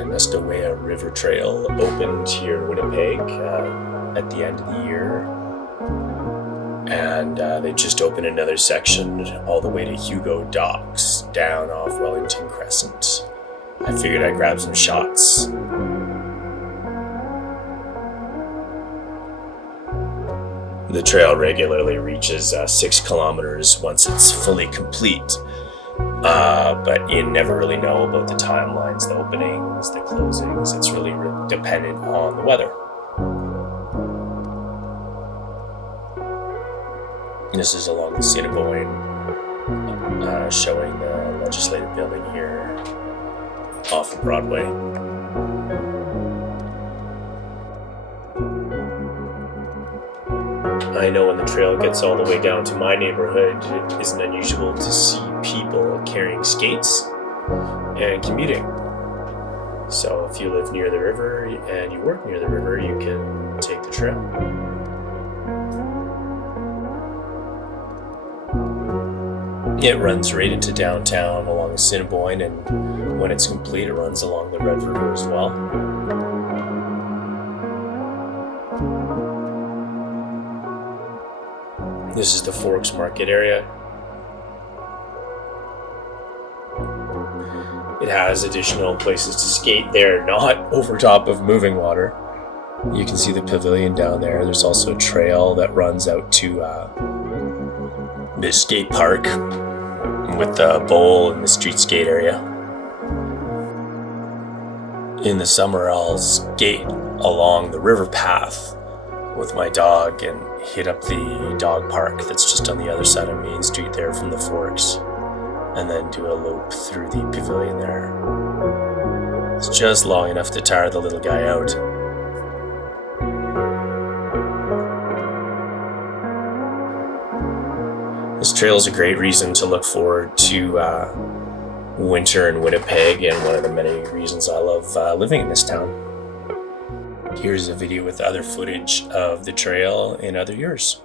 Nestaweya River Trail opened here in Winnipeg at the end of the year, and they just opened another section all the way to Hugo Docks down off Wellington Crescent. I figured I'd grab some shots. The trail regularly reaches 6 kilometers once it's fully complete, but you never really know about the timelines, the openings, the closings. It's really dependent on the weather. This is along the Assiniboine, showing the legislative building here off of Broadway. I know when the trail gets all the way down to my neighborhood, it isn't unusual to see people carrying skates and commuting. So if you live near the river and you work near the river, you can take the trail. It runs right into downtown along the Assiniboine, and when it's complete, it runs along the Red River as well. This is the Forks Market area. It has additional places to skate there, not over top of moving water. You can see the pavilion down there. There's also a trail that runs out to the skate park with the bowl and the street skate area. In the summer, I'll skate along the river path with my dog and hit up the dog park that's just on the other side of Main Street there from the Forks, and then do a loop through the pavilion there. It's just long enough to tire the little guy out. This trail is a great reason to look forward to winter in Winnipeg, and one of the many reasons I love living in this town. Here's a video with other footage of the trail in other years.